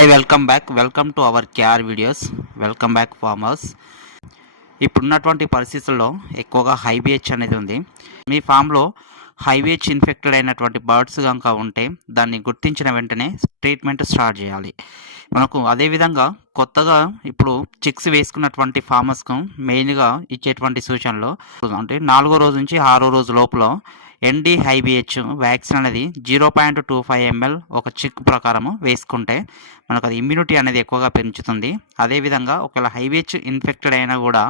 Hi welcome back welcome to our KR videos welcome back farmers ఇప్పుడున్నటువంటి పరిస్థితుల్లో ఎక్కువగా హైబిహెచ్ అనేది ఉంది. మీ ఫామ్లో హైబిహెచ్ ఇన్ఫెక్టెడ్ అయినటువంటి బర్డ్స్ కనుక ఉంటే దాన్ని గుర్తించిన వెంటనే ట్రీట్మెంట్ స్టార్ట్ చేయాలి. మనకు అదేవిధంగా కొత్తగా ఇప్పుడు చిక్స్ వేసుకున్నటువంటి ఫార్మర్స్కు మెయిన్గా ఇచ్చేటువంటి సూచనలు అంటే నాలుగో రోజు నుంచి ఆరో రోజు లోపల ఎన్డి హైబిహెచ్ వ్యాక్సిన్ అనేది zero point two five ML ఒక చిక్ ప్రకారము వేసుకుంటే మనకు అది ఇమ్యూనిటీ అనేది ఎక్కువగా పెంచుతుంది. అదేవిధంగా ఒకవేళ హైబిహెచ్ ఇన్ఫెక్టెడ్ అయినా కూడా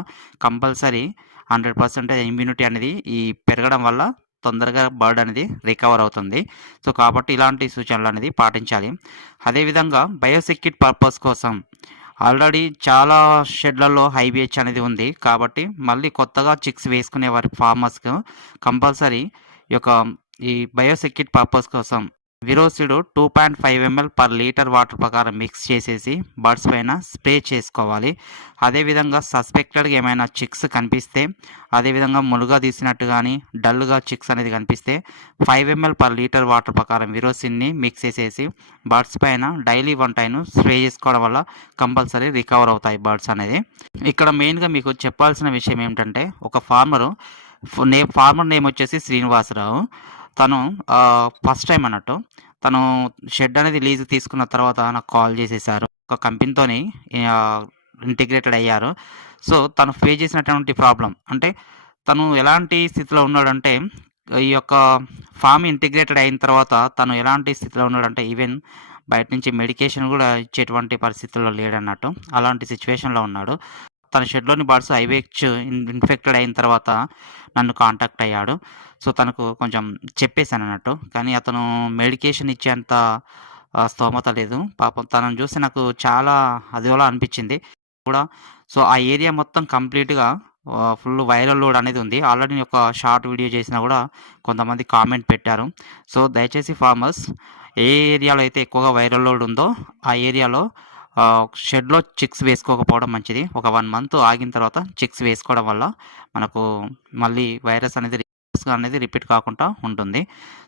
కంపల్సరీ హండ్రెడ్ పర్సెంటేజ్ ఇమ్యూనిటీ అనేది ఈ పెరగడం వల్ల తొందరగా బర్డ్ అనేది రికవర్ అవుతుంది. సో కాబట్టి ఇలాంటి సూచనలు అనేది పాటించాలి. అదేవిధంగా బయోసెక్యూర్ పర్పస్ కోసం ఆల్రెడీ చాలా షెడ్లలో హైబిహెచ్ అనేది ఉంది. కాబట్టి మళ్ళీ కొత్తగా చిక్స్ వేసుకునే వారి ఫార్మర్స్కు కంపల్సరీ యొక్క ఈ బయోసెక్యూర్ పర్పస్ కోసం Virocid two point five ML per litre water ప్రకారం మిక్స్ చేసేసి బర్డ్స్ పైన స్ప్రే చేసుకోవాలి. అదేవిధంగా సస్పెక్టెడ్గా ఏమైనా చిక్స్ కనిపిస్తే అదేవిధంగా ములుగా తీసినట్టు కానీ డల్గా చిక్స్ అనేది కనిపిస్తే five ML per litre water ప్రకారం విరోసిన్ని మిక్స్ చేసేసి బర్డ్స్ పైన డైలీ వన్ టైం స్ప్రే చేసుకోవడం వల్ల కంపల్సరీ రికవర్ అవుతాయి బర్డ్స్ అనేది. ఇక్కడ మెయిన్గా మీకు చెప్పాల్సిన విషయం ఏమిటంటే ఒక ఫార్మరు నేమ్ ఫార్మర్ నేమ్ వచ్చేసి శ్రీనివాసరావు. తను ఫస్ట్ టైం అన్నట్టు. తను షెడ్ అనేది లీజ్ తీసుకున్న తర్వాత నాకు కాల్ చేసేసారు. ఒక కంపెనీతోని ఇంటిగ్రేటెడ్ అయ్యారు. సో తను ఫేస్ చేసినటువంటి ప్రాబ్లం అంటే తను ఎలాంటి స్థితిలో ఉన్నాడంటే ఈ యొక్క ఫామ్ ఇంటిగ్రేటెడ్ అయిన తర్వాత తను ఎలాంటి స్థితిలో ఉన్నాడంటే ఈవెన్ బయట నుంచి మెడికేషన్ కూడా ఇచ్చేటువంటి పరిస్థితుల్లో లేడన్నట్టు. అలాంటి సిచ్యువేషన్లో ఉన్నాడు. తన షెడ్లోని బర్డ్స్ ఐవేక్స్ ఇన్ఫెక్టెడ్ అయిన తర్వాత నన్ను కాంటాక్ట్ అయ్యాడు. సో తనకు కొంచెం చెప్పేశాను అన్నట్టు. కానీ అతను మెడికేషన్ ఇచ్చేంత స్తోమత లేదు. పాపం తనను చూసి నాకు చాలా అదిలా అనిపించింది. కూడా సో ఆ ఏరియా మొత్తం కంప్లీట్గా ఫుల్ వైరల్ లోడ్ అనేది ఉంది. ఆల్రెడీ నేను ఒక షార్ట్ వీడియో చేసినా కూడా కొంతమంది కామెంట్ పెట్టారు. సో దయచేసి ఫార్మర్స్ ఏ ఏరియాలో అయితే ఎక్కువగా వైరల్ లోడ్ ఉందో ఆ ఏరియాలో షెడ్లో చిక్స్ వేసుకోకపోవడం మంచిది. ఒక వన్ మంత్ ఆగిన తర్వాత చిక్స్ వేసుకోవడం వల్ల మనకు మళ్ళీ వైరస్ అనేది అనేది రిపీట్ కాకుండా ఉంటుంది.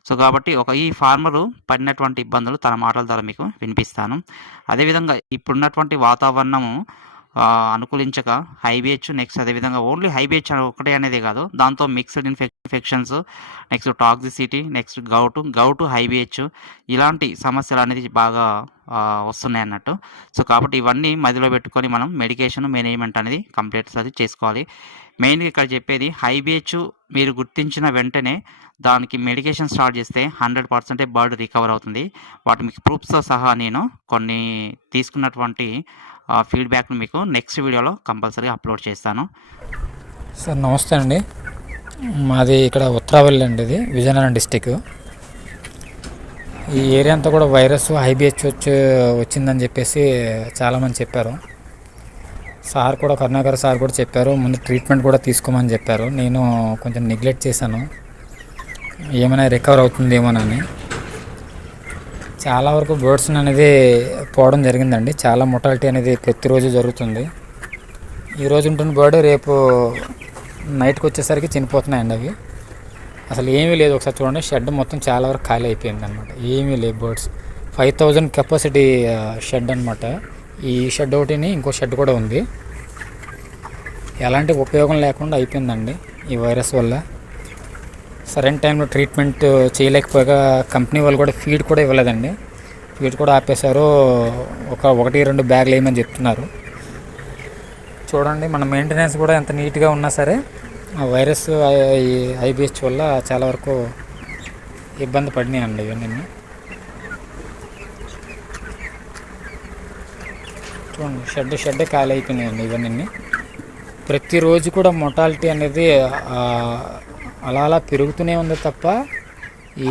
సో కాబట్టి ఒక ఈ ఫార్మరు పడినటువంటి ఇబ్బందులు తన మాటల ద్వారా మీకు వినిపిస్తాను. అదేవిధంగా ఇప్పుడున్నటువంటి వాతావరణము అనుకూలించక హైబిహెచ్ నెక్స్ట్ అదేవిధంగా ఓన్లీ హైబిహెచ్ ఒకటే అనేది కాదు. దాంతో mixed ఇన్ఫెక్ infections next toxicity next gout gout IBH ఇలాంటి సమస్యలు అనేది బాగా వస్తున్నాయి అన్నట్టు. సో కాబట్టి ఇవన్నీ మదిలో పెట్టుకొని మనం మెడికేషన్ మేనేజ్మెంట్ అనేది కంప్లీట్ అది చేసుకోవాలి. మెయిన్గా ఇక్కడ చెప్పేది హైబిహెచ్ మీరు గుర్తించిన వెంటనే దానికి మెడికేషన్ స్టార్ట్ చేస్తే హండ్రెడ్ పర్సెంటే బర్డ్ రికవర్ అవుతుంది. వాటి మీకు ప్రూఫ్స్తో సహా నేను కొన్ని తీసుకున్నటువంటి ఫీడ్బ్యాక్ను మీకు నెక్స్ట్ వీడియోలో కంపల్సరీ అప్లోడ్ చేస్తాను. సార్ నమస్తే అండి. మాది ఇక్కడ ఉత్తరావల్లి అండి ఇది విజయనగరం డిస్టిక్ ఈ ఏరియా అంతా కూడా వైరస్ హైబిహెచ్ వచ్చి వచ్చిందని చెప్పేసి చాలామంది చెప్పారు. సార్ కూడా కరుణాకర్ సార్ కూడా చెప్పారు ముందు ట్రీట్మెంట్ కూడా తీసుకోమని చెప్పారు. నేను కొంచెం నెగ్లెక్ట్ చేశాను. ఏమైనా రికవర్ అవుతుందేమోనని. చాలా వరకు బర్డ్స్ అనేది పోవడం జరిగిందండి. చాలా మొటాలిటీ అనేది ప్రతిరోజు జరుగుతుంది. ఈ రోజు ఉంటున్న బర్డ్ రేపు నైట్కి వచ్చేసరికి చనిపోతున్నాయండి అవి. అసలు ఏమీ లేదు. ఒకసారి చూడండి. షెడ్ మొత్తం చాలా వరకు ఖాళీ అయిపోయింది అనమాట ఏమీ లేవు birds. Five thousand capacity shed అనమాట ఈ షెడ్ ఒకటిని ఇంకో షెడ్ కూడా ఉంది. ఎలాంటి ఉపయోగం లేకుండా అయిపోయిందండి ఈ వైరస్ వల్ల. సరైన టైంలో ట్రీట్మెంట్ చేయలేకపోయాక కంపెనీ వాళ్ళు కూడా ఫీడ్ కూడా ఇవ్వలేదండి. ఫీడ్ కూడా ఆపేశారు. ఒక ఒకటి రెండు బ్యాగులు వేయమని చెప్తున్నారు. చూడండి మన మెయింటెనెన్స్ కూడా ఎంత నీట్గా ఉన్నా సరే ఆ వైరస్ ఐబిహెచ్ వల్ల చాలా వరకు ఇబ్బంది పడినాయండి ఇవన్నీ. చూడండి షెడ్ షెడ్ ఖాళీ అయిపోయినాయండి ఇవన్నీ. ప్రతిరోజు కూడా మొటాలిటీ అనేది అలా అలా పెరుగుతూనే ఉంది తప్ప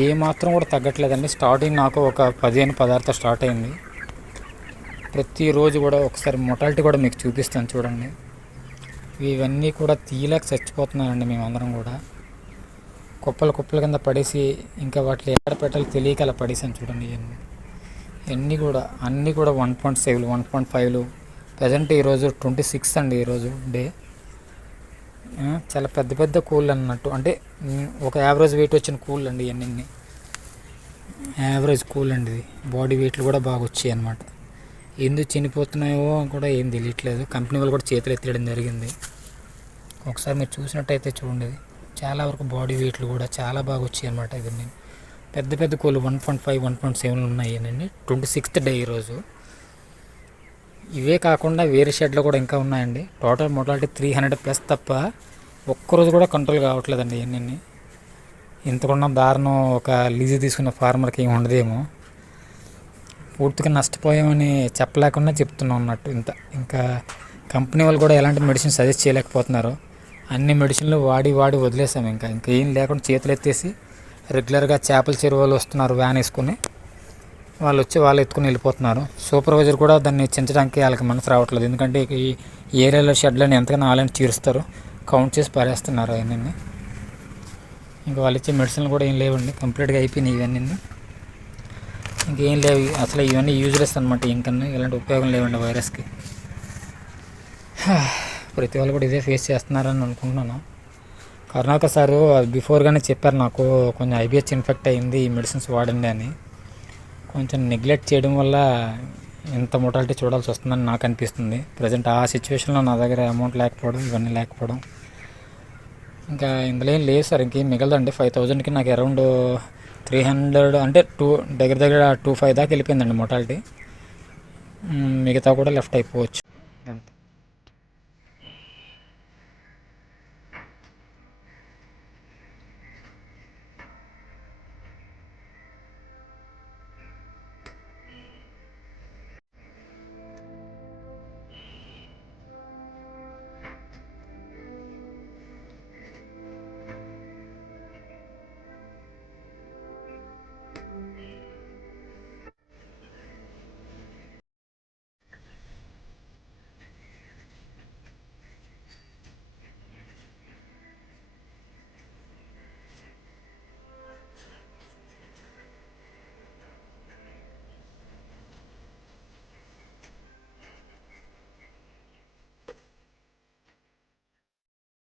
ఏ మాత్రం కూడా తగ్గట్లేదండి. స్టార్టింగ్ నాకు ఒక పదిహేను పదార్థం స్టార్ట్ అయింది. ప్రతిరోజు కూడా ఒకసారి మొటాలిటీ కూడా మీకు చూపిస్తాను చూడండి. ఇవన్నీ కూడా తీయలేక చచ్చిపోతున్నారండి మేమందరం కూడా. కుప్పలు కుప్పల కింద పడేసి ఇంకా వాటిని ఎక్కడ పెట్టాలో తెలియక అలా పడేసాను చూడండి ఇవన్నీ. ఇవన్నీ కూడా అన్నీ కూడా one point seven one point ఫైవ్లు present ఈరోజు ట్వంటీ సిక్స్ అండి ఈరోజు డే. చాలా పెద్ద పెద్ద కూళ్ళు అన్నట్టు అంటే ఒక యావరేజ్ వెయిట్ వచ్చిన కూల్ అండి ఇవన్నీ యావరేజ్ కూల్ అండి ఇది. బాడీ వెయిట్లు కూడా బాగా వచ్చాయి అనమాట ఎందుకు చనిపోతున్నాయో కూడా ఏం తెలియట్లేదు. కంపెనీ వాళ్ళు కూడా చేతులు ఎత్తేయడం జరిగింది. ఒకసారి మీరు చూసినట్టయితే చూడండి ఇది. చాలా వరకు బాడీ వెయిట్లు కూడా చాలా బాగా వచ్చాయి అనమాట ఇవన్నీ. పెద్ద పెద్ద కోళ్ళు one point five one point seven ఉన్నాయి అండి ట్వంటీ సిక్స్త్ డే ఈరోజు ఇవే కాకుండా వేరే షెడ్లు కూడా ఇంకా ఉన్నాయండి. Total mortality three hundred plus తప్ప ఒక్కరోజు కూడా కంట్రోల్ కావట్లేదండి ఇవన్నీ ఇంతకున్న దారుణం ఒక లీజు తీసుకున్న ఫార్మర్కి ఏమి ఉండదేమో. పూర్తిగా నష్టపోయామని చెప్పలేకుండా చెప్తున్నాం అన్నట్టు ఇంత. ఇంకా కంపెనీ వాళ్ళు కూడా ఎలాంటి మెడిసిన్ సజెస్ట్ చేయలేకపోతున్నారు. అన్ని మెడిసిన్లు వాడి వాడి వదిలేసాం ఇంకా. ఇంకా ఏం లేకుండా చేతులు ఎత్తేసి రెగ్యులర్గా చేపల చెరువులు వస్తున్నారు వ్యాన్ వేసుకుని. వాళ్ళు వచ్చి వాళ్ళు ఎత్తుకుని వెళ్ళిపోతున్నారు. సూపర్వైజర్ కూడా దాన్ని చించడానికి వాళ్ళకి మనసు రావట్లేదు. ఎందుకంటే ఈ ఏరియాలో షెడ్లని ఎంతగానో వాళ్ళని చీరుస్తారు. కౌంట్ చేసి పారేస్తున్నారు అవన్నీ ఇంకా వాళ్ళు ఇచ్చే మెడిసిన్లు కూడా ఏం లేవండి. కంప్లీట్గా అయిపోయినాయి ఇవన్నీ. ఇంకేం లేవు. అసలు ఇవన్నీ యూజ్లెస్ అనమాట ఇంకన్నా. ఇలాంటి ఉపయోగం లేవండి వైరస్కి. ప్రతి వాళ్ళు కూడా ఇదే ఫేస్ చేస్తున్నారని అనుకుంటున్నాను. కరుణాకర్ సారు బిఫోర్గానే చెప్పారు నాకు కొంచెం ఐబిహెచ్ ఇన్ఫెక్ట్ అయింది ఈ మెడిసిన్స్ వాడండి అని. కొంచెం నెగ్లెక్ట్ చేయడం వల్ల ఇంత మొటాలిటీ చూడాల్సి వస్తుందని నాకు అనిపిస్తుంది. ప్రజెంట్ ఆ సిచ్యువేషన్లో నా దగ్గర అమౌంట్ లేకపోవడం ఇవన్నీ లేకపోవడం. ఇంకా ఇందులో ఏం లేదు సార్ ఇంకేం మిగలదండి. ఫైవ్ థౌజండ్కి నాకు అరౌండ్ త్రీ హండ్రెడ్ అంటే టూ దగ్గర దగ్గర టూ ఫైవ్ దాకా వెళ్ళిపోయిందండి మొటాలిటీ మిగతా కూడా లెఫ్ట్ అయిపోవచ్చు.